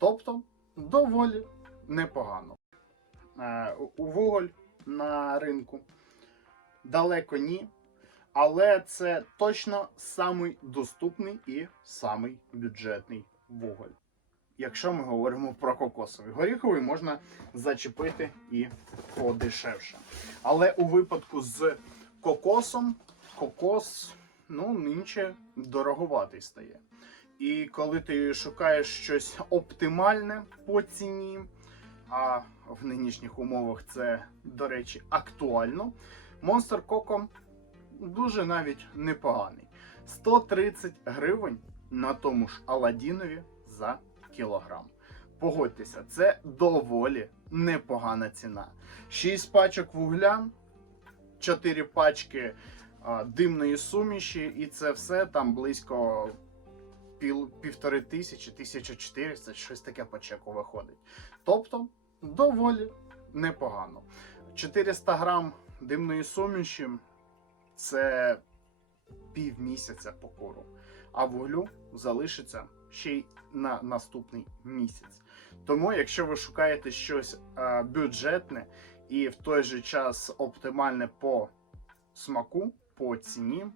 Тобто доволі непогано. Е, у- Вуголь на ринку далеко ні. Але це точно самий доступний і самий бюджетний вуголь. Якщо ми говоримо про кокосовий. Горіховий можна зачепити і подешевше. Але у випадку з кокосом, кокос ну, нинче дороговатий стає. І коли ти шукаєш щось оптимальне по ціні, а в нинішніх умовах це, до речі, актуально, Monster Coco дуже навіть непоганий. 130 гривень на тому ж Аладдінові за кілограм. Погодьтеся, це доволі непогана ціна. 6 пачок вугля, 4 пачки а, димної суміші, і це все там близько пів, півтори тисячі, 1400, щось таке по чеку виходить. Тобто доволі непогано. 400 грам димної суміші це півмісяця покору, а вуглю залишиться ще й на наступний місяць. Тому, якщо ви шукаєте щось е, бюджетне і в той же час оптимальне по смаку, по ціні,